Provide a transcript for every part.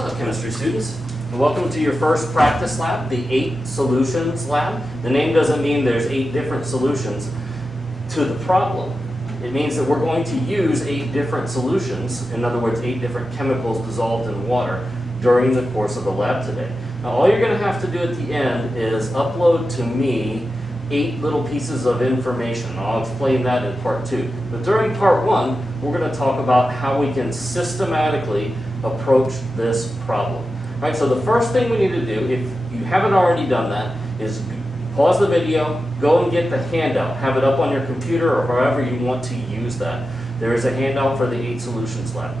Hello, chemistry students, and welcome to your first practice lab, the 8 solutions lab. The name doesn't mean there's 8 different solutions to the problem. It means that we're going to use 8 different solutions, in other words, 8 different chemicals dissolved in water during the course of the lab today. Now, all you're going to have to do at the end is upload to me 8 little pieces of information. I'll explain that in part 2. But during part 1, we're going to talk about how we can systematically approach this problem. All right, so the first thing we need to do, if you haven't already done that, is pause the video, go and get the handout. Have it up on your computer or however you want to use that. There is a handout for the 8 solutions lab.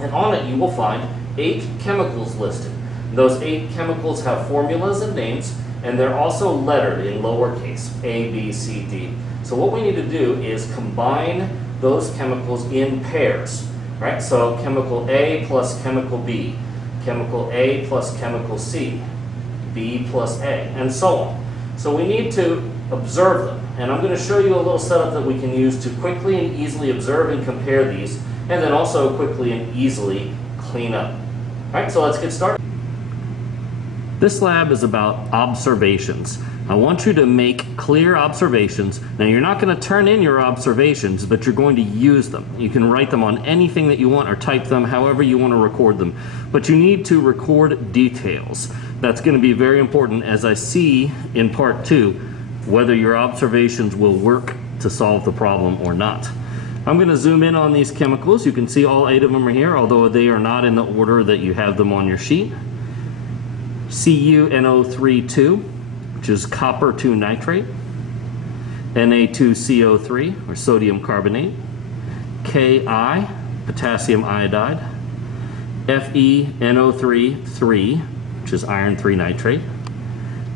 And on it you will find 8 chemicals listed. Those 8 chemicals have formulas and names, and they're also lettered in lowercase, A, B, C, D. So what we need to do is combine those chemicals in pairs. Right? So chemical A plus chemical B, chemical A plus chemical C, B plus A, and so on. So we need to observe them. And I'm going to show you a little setup that we can use to quickly and easily observe and compare these, and then also quickly and easily clean up. All right, so let's get started. This lab is about observations. I want you to make clear observations. Now, you're not going to turn in your observations, but you're going to use them. You can write them on anything that you want or type them however you want to record them. But you need to record details. That's going to be very important as I see in part 2 whether your observations will work to solve the problem or not. I'm going to zoom in on these chemicals. You can see all 8 of them are here, although they are not in the order that you have them on your sheet. CuNO3,2, which is copper 2 nitrate, Na2CO3, or sodium carbonate, Ki, potassium iodide, FeNO3,3, which is iron 3 nitrate,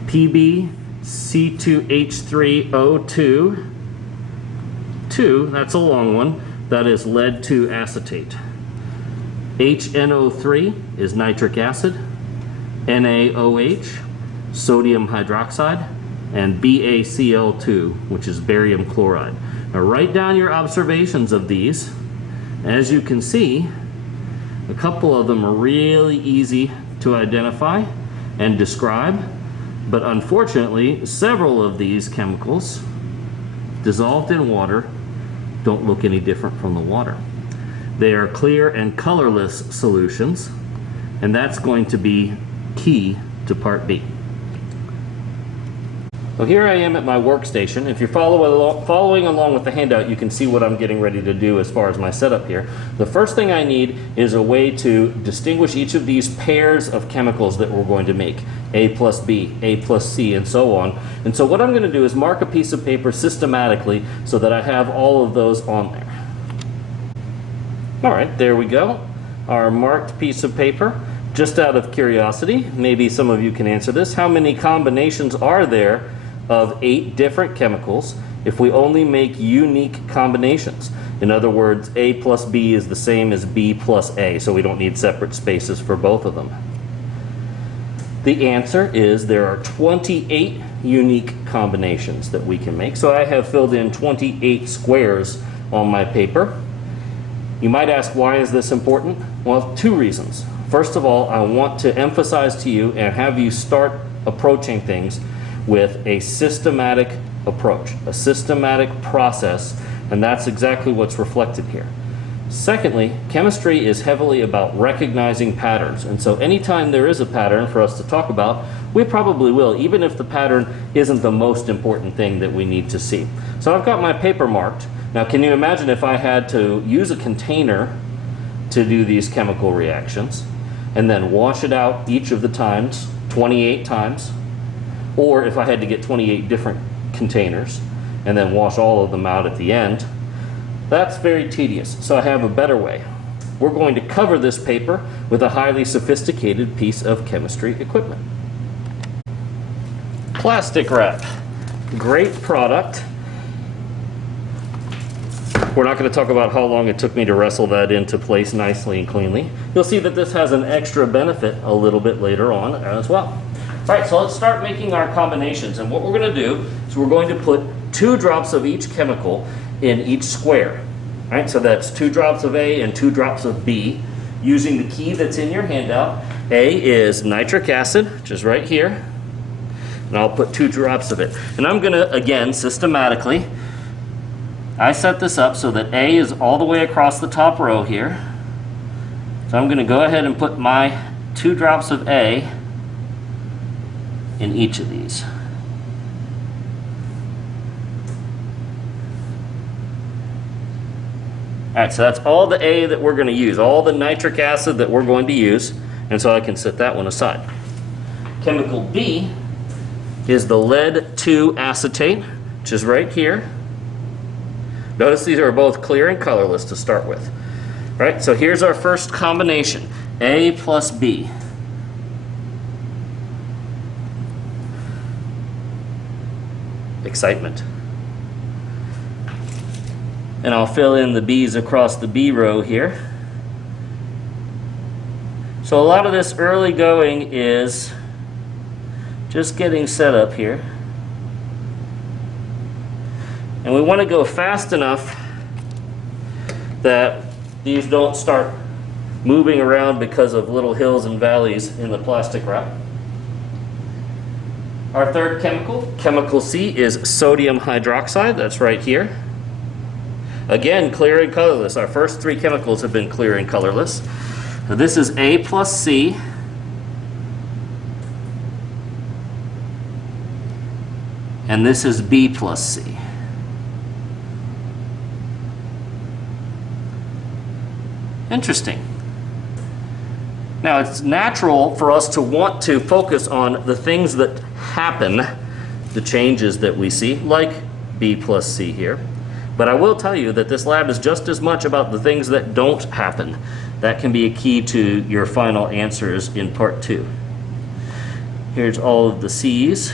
PbC2H3O2, 2, that's a long one, that is lead 2 acetate. HNO3 is nitric acid, NaOH, sodium hydroxide, and BaCl2, which is barium chloride. Now write down your observations of these. As you can see, a couple of them are really easy to identify and describe, but unfortunately, several of these chemicals dissolved in water don't look any different from the water. They are clear and colorless solutions, and that's going to be key to part B. So here I am at my workstation. If you're following along with the handout, you can see what I'm getting ready to do as far as my setup here. The first thing I need is a way to distinguish each of these pairs of chemicals that we're going to make. A plus B, A plus C, and so on. And so what I'm going to do is mark a piece of paper systematically so that I have all of those on there. All right, there we go. Our marked piece of paper. Just out of curiosity, maybe some of you can answer this. How many combinations are there of 8 different chemicals if we only make unique combinations? In other words, A plus B is the same as B plus A, so we don't need separate spaces for both of them. The answer is there are 28 unique combinations that we can make. So I have filled in 28 squares on my paper. You might ask, why is this important? Well, 2 reasons. First of all, I want to emphasize to you and have you start approaching things with a systematic approach, a systematic process, and that's exactly what's reflected here. Secondly, chemistry is heavily about recognizing patterns, and so anytime there is a pattern for us to talk about, we probably will, even if the pattern isn't the most important thing that we need to see. So I've got my paper marked. Now, can you imagine if I had to use a container to do these chemical reactions and then wash it out each of the times, 28 times, or if I had to get 28 different containers and then wash all of them out at the end? That's very tedious, so I have a better way. We're going to cover this paper with a highly sophisticated piece of chemistry equipment. Plastic wrap, great product. We're not going to talk about how long it took me to wrestle that into place nicely and cleanly. You'll see that this has an extra benefit a little bit later on as well. All right, so let's start making our combinations. And what we're going to do is we're going to put 2 drops of each chemical in each square. All right, so that's 2 drops of A and 2 drops of B. using the key that's in your handout. A is nitric acid, which is right here. And I'll put 2 drops of it. And I'm going to, again, systematically, I set this up so that A is all the way across the top row here. So I'm going to go ahead and put my 2 drops of A in each of these. Alright, so that's all the A that we're going to use, all the nitric acid that we're going to use, and so I can set that one aside. Chemical B is the lead 2 acetate, which is right here. Notice these are both clear and colorless to start with. Right, so here's our first combination, A plus B. Excitement. And I'll fill in the B's across the B row here. So a lot of this early going is just getting set up here. And we want to go fast enough that these don't start moving around because of little hills and valleys in the plastic wrap. Our third chemical, chemical C, is sodium hydroxide. That's right here. Again, clear and colorless. Our first 3 chemicals have been clear and colorless. So this is A plus C. And this is B plus C. Interesting. Now, it's natural for us to want to focus on the things that happen, the changes that we see, like B plus C here. But I will tell you that this lab is just as much about the things that don't happen. That can be a key to your final answers in part 2. Here's all of the C's.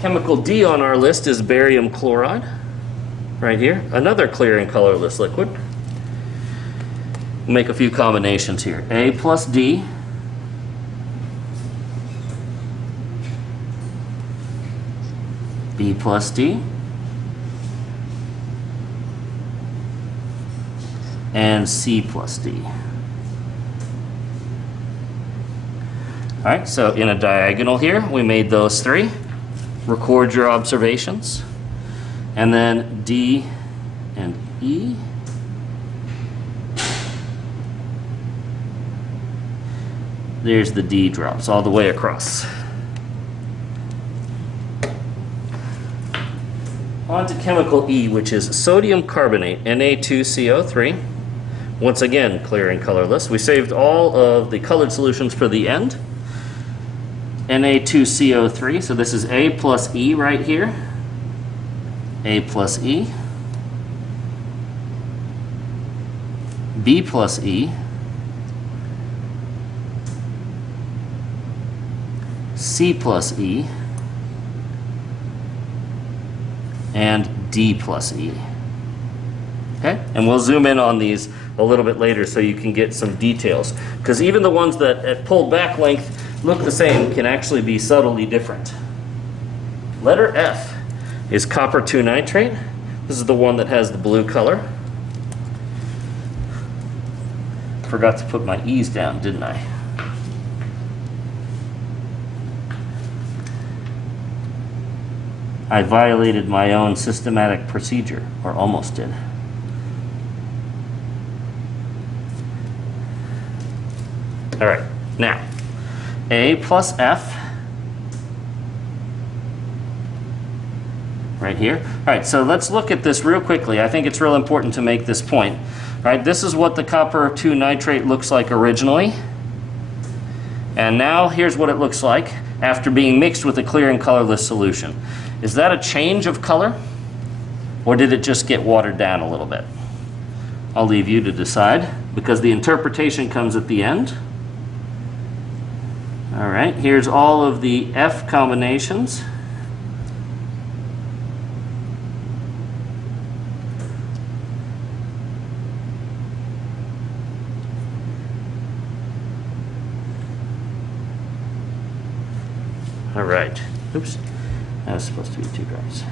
Chemical D on our list is barium chloride, right here. Another clear and colorless liquid. We'll make a few combinations here. A plus D. B plus D. And C plus D. All right, so in a diagonal here, we made those 3. Record your observations. And then D and E. There's the D drops all the way across. On to chemical E, which is sodium carbonate, Na2CO3. Once again, clear and colorless. We saved all of the colored solutions for the end. Na2CO3, so this is A plus E right here. A plus E. B plus E. C plus E. And D plus E. Okay? And we'll zoom in on these a little bit later so you can get some details. Because even the ones that at pulled back length look the same can actually be subtly different. Letter F is copper 2 nitrate. This is the one that has the blue color. Forgot to put my E's down, didn't I? I violated my own systematic procedure, or almost did. All right, now, A plus F, right here. All right, so let's look at this real quickly. I think it's real important to make this point. All right, this is what the copper 2 nitrate looks like originally. And now here's what it looks like after being mixed with a clear and colorless solution. Is that a change of color, or did it just get watered down a little bit? I'll leave you to decide, because the interpretation comes at the end. All right, here's all of the F combinations. All right. Oops. That was supposed to be 2 drops.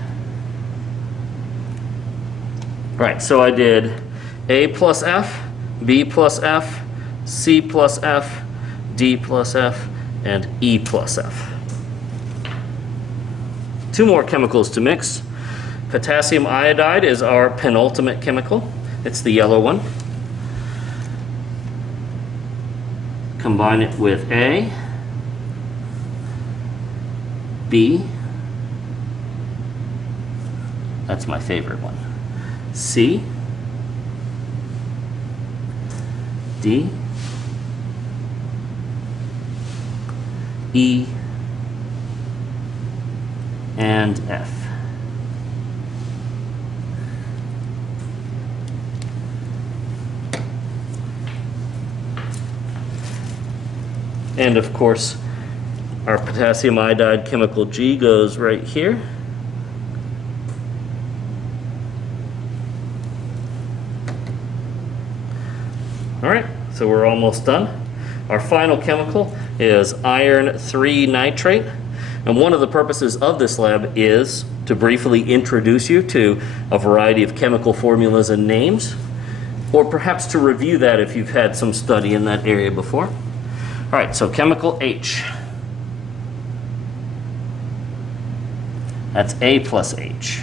All right, so I did A plus F, B plus F, C plus F, D plus F, and E plus F. 2 more chemicals to mix. Potassium iodide is our penultimate chemical. It's the yellow one. Combine it with A, B, that's my favorite one, C, D, E, and F. And of course, our potassium iodide chemical G goes right here. All right, so we're almost done. Our final chemical is Iii Nitrate. And one of the purposes of this lab is to briefly introduce you to a variety of chemical formulas and names, or perhaps to review that if you've had some study in that area before. All right, so chemical H. That's A plus H.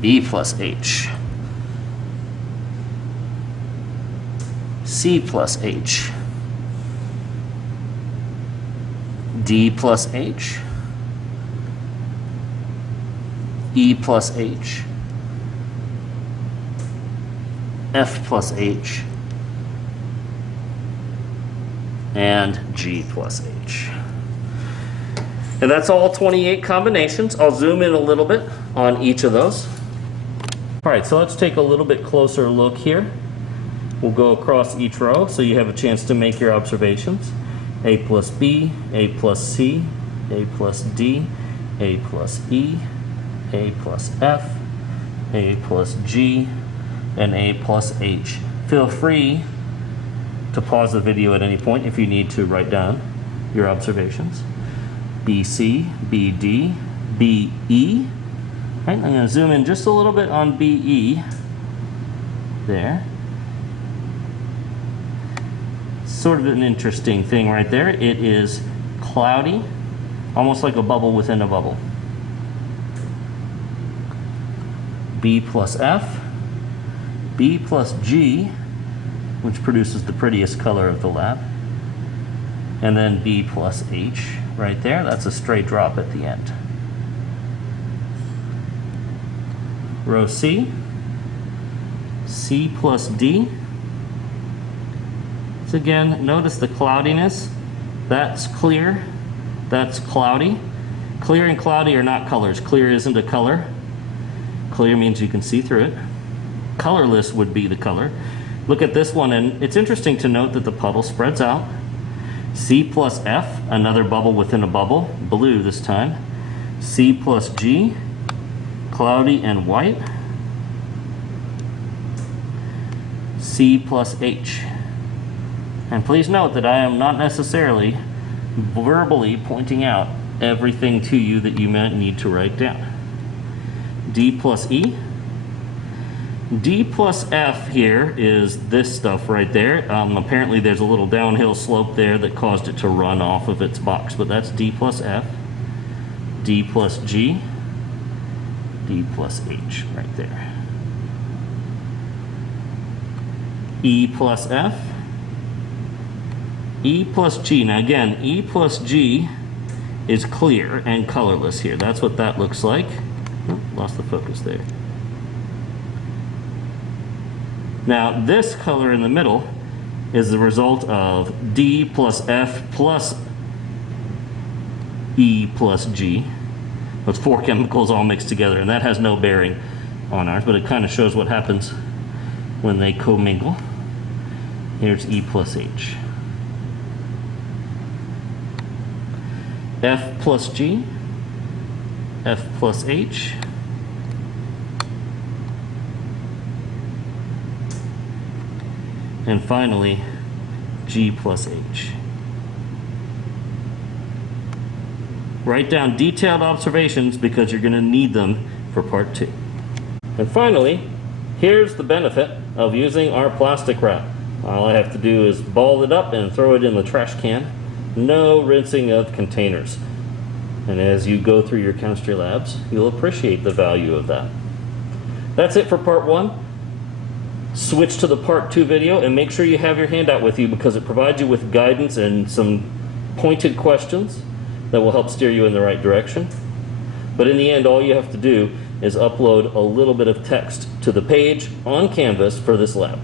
B plus H. C plus H. D plus H. E plus H. F plus H. And G plus H. And that's all 28 combinations. I'll zoom in a little bit on each of those. All right, so let's take a little bit closer look here. We'll go across each row so you have a chance to make your observations. A plus B, A plus C, A plus D, A plus E, A plus F, A plus G, and A plus H. Feel free to pause the video at any point if you need to write down your observations. BC, BD, BE. Right, I'm going to zoom in just a little bit on BE. There. Sort of an interesting thing right there. It is cloudy, almost like a bubble within a bubble. B plus F, B plus G, which produces the prettiest color of the lab, and then B plus H right there. That's a stray drop at the end. Row C, C plus D. So again, notice the cloudiness. That's clear, that's cloudy. Clear and cloudy are not colors. Clear isn't a color. Clear means you can see through it. Colorless would be the color. Look at this one, and it's interesting to note that the puddle spreads out. C plus F, another bubble within a bubble, blue this time. C plus G, cloudy and white. C plus H. And please note that I am not necessarily verbally pointing out everything to you that you might need to write down. D plus E. D plus F here is this stuff right there. Apparently there's a little downhill slope there that caused it to run off of its box, but that's D plus F. D plus G. D plus H right there. E plus F. E plus G. Now again, E plus G is clear and colorless here. That's what that looks like. Oh, lost the focus there. Now this color in the middle is the result of D plus F plus E plus G. Those 4 chemicals all mixed together, and that has no bearing on ours, but it kind of shows what happens when they commingle. Here's E plus H. F plus G, F plus H, and finally G plus H. Write down detailed observations because you're going to need them for part 2. And finally, here's the benefit of using our plastic wrap. All I have to do is ball it up and throw it in the trash can. No rinsing of containers. And as you go through your chemistry labs, you'll appreciate the value of that. That's it for part 1. Switch to the part 2 video and make sure you have your handout with you because it provides you with guidance and some pointed questions that will help steer you in the right direction. But in the end, all you have to do is upload a little bit of text to the page on Canvas for this lab.